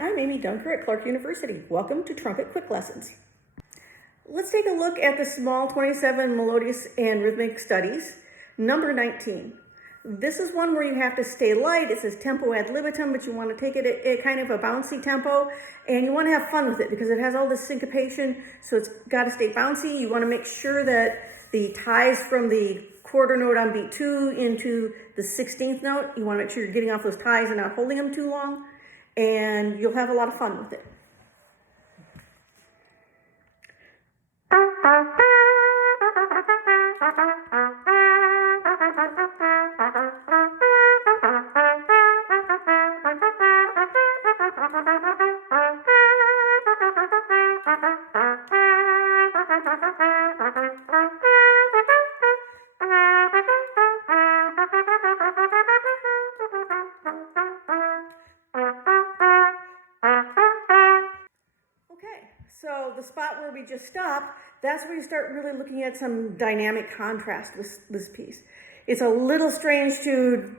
I'm Amy Dunker at Clark University. Welcome to Trumpet Quick Lessons. Let's take a look at the small 27 melodious and rhythmic studies, number 19. This is one where you have to stay light. It says tempo ad libitum, but you want to take it at kind of a bouncy tempo, and you want to have fun with it because it has all this syncopation, so it's got to stay bouncy. You want to make sure that the ties from the quarter note on beat 2 into the 16th note, you want to make sure you're getting off those ties and not holding them too long, and you'll have a lot of fun with it. So the spot where we just stopped, that's where you start really looking at some dynamic contrast with this piece. It's a little strange to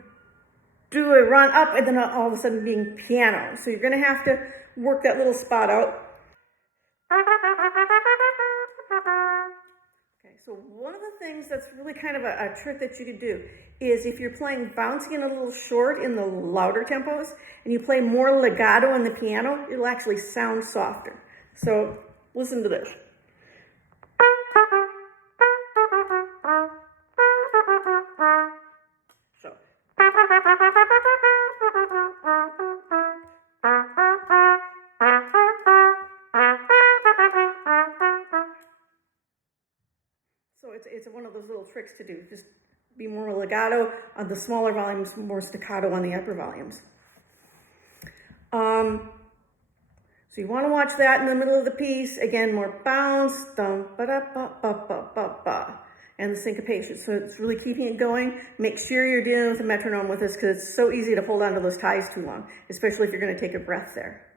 do a run up and then all of a sudden being piano. So you're going to have to work that little spot out. Okay, so one of the things that's really kind of a trick that you could do is if you're playing bouncy and a little short in the louder tempos and you play more legato in the piano, it'll actually sound softer. So listen to this. So. So it's one of those little tricks to do. Just be more legato on the smaller volumes, more staccato on the upper volumes. So you want to watch that in the middle of the piece. Again, more bounce, dum ba da ba ba ba ba ba, and the syncopation. So it's really keeping it going. Make sure you're dealing with a metronome with this because it's so easy to hold on to those ties too long, especially if you're going to take a breath there.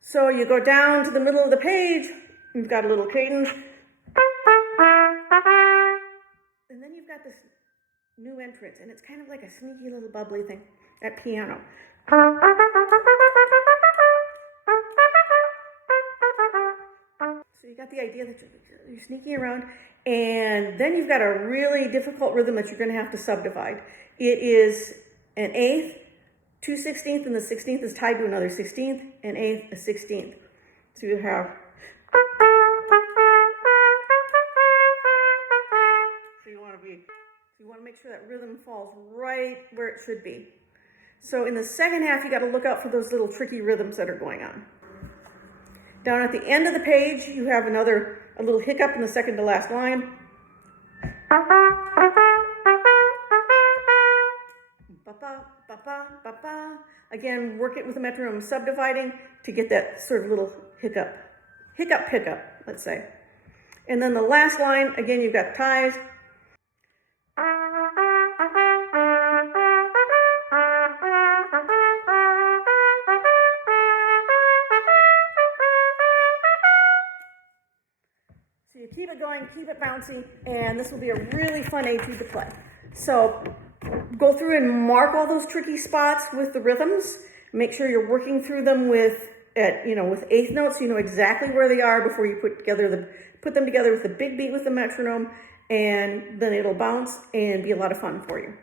So you go down to the middle of the page. You've got a little cadence, and then you've got this new entrance, and it's kind of like a sneaky little bubbly thing at piano. So you got the idea that you're sneaking around, and then you've got a really difficult rhythm that you're going to have to subdivide. It is an eighth, 2/16, and the 16th is tied to another 16th, an eighth, a 16th. So you have. So you want to make sure that rhythm falls right where it should be. So in the second half, you got to look out for those little tricky rhythms that are going on. Down at the end of the page, you have a little hiccup in the second to last line. Ba-ba, ba-ba, ba-ba. Again, work it with the metronome subdividing to get that sort of little hiccup, pickup, let's say. And then the last line, again, you've got ties. So you keep it going, keep it bouncy, and this will be a really fun etude to play. So go through and mark all those tricky spots with the rhythms. Make sure you're working through them with eighth notes, so you know exactly where they are before you put them together with the big beat with the metronome, and then it'll bounce and be a lot of fun for you.